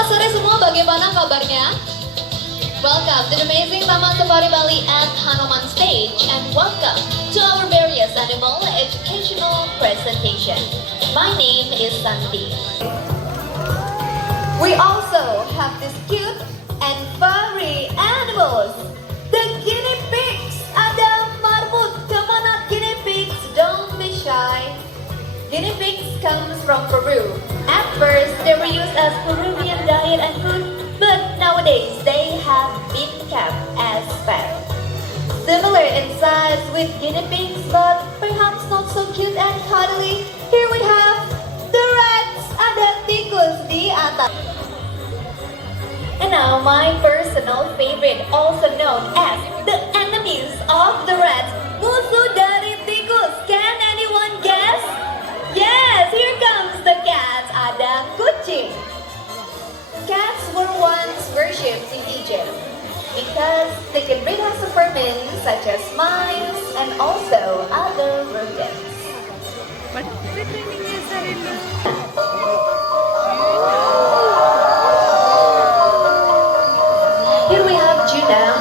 Selamat sore semua, bagaimana kabarnya? Welcome to the amazing Taman Safari Bali at Hanuman stage and welcome to our various animal educational presentation. My name is Santi. We also have these cute and furry animals. The guinea pigs. Ada marmut, kemana guinea pigs? Don't be shy. Guinea pigs comes from Peru. At first, they were used as Peruvian diet and food, but nowadays they have been kept as pets. Similar in size with guinea pigs, but perhaps not so cute and cuddly. Here we have the rats. Ada tikus di atas. And now my personal favorite, also known as the enemies of the rats, musuh dari tikus. Can anyone guess? Yes, here comes the cats. Ada kucing. Cats were once worshipped in Egypt because they can rid us of vermin such as mice and also other rodents. Here we have Judah,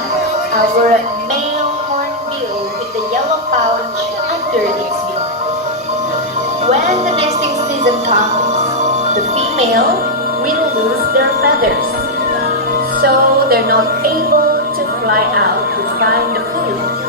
our male hornbill with the yellow pouch under its beak. When the nesting season comes, the female will lose their feathers, so they're not able to fly out to find the food.